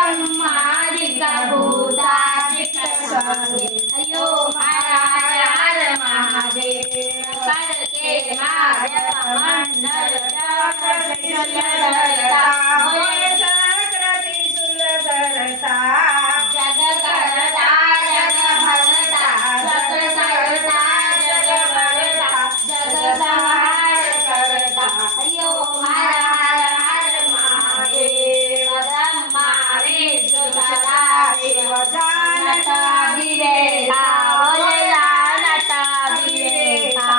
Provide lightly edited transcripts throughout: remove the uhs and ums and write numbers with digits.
ब्रह्मादिक भूतादिक सर्वे अयो हर हर हर महादेव करके मार्ग मंडल चक्र त्रिशूलधरता बोले चक्र त्रिशूलधरता जग करता जग भरता जग करता जग भरता जग संहार करता अयो हर हर हर महादेव ब्रह्मा विष्णु सदा शिव जानता विवेका बोले जानता विवेका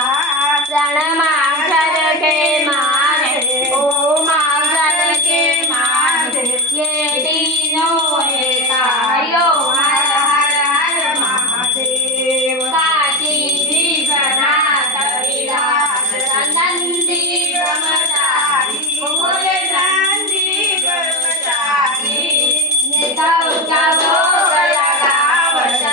प्रणमाक्षर के मारे ओम अक्षर के मारे ये तीनों एका हरिओ हर हर हर महादेव काशी विश्वनाथ विराज नंदी ब्रह्मचारी बोले नंदी ब्रह्मचारी नेताओं का भोग लगावत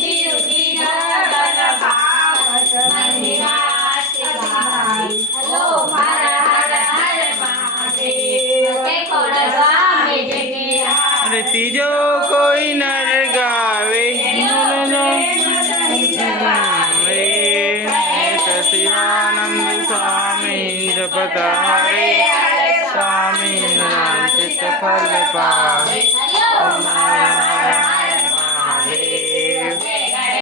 शिव की गगन भावत मंदिरात भाई हलो हर हर हर महादेव देखो स्वामी जगे अरे तीजो कोई नर गावे सचिदानंद स्वामी जपत हरे स्वामी चित फल पावे ओम हर हर महादेव।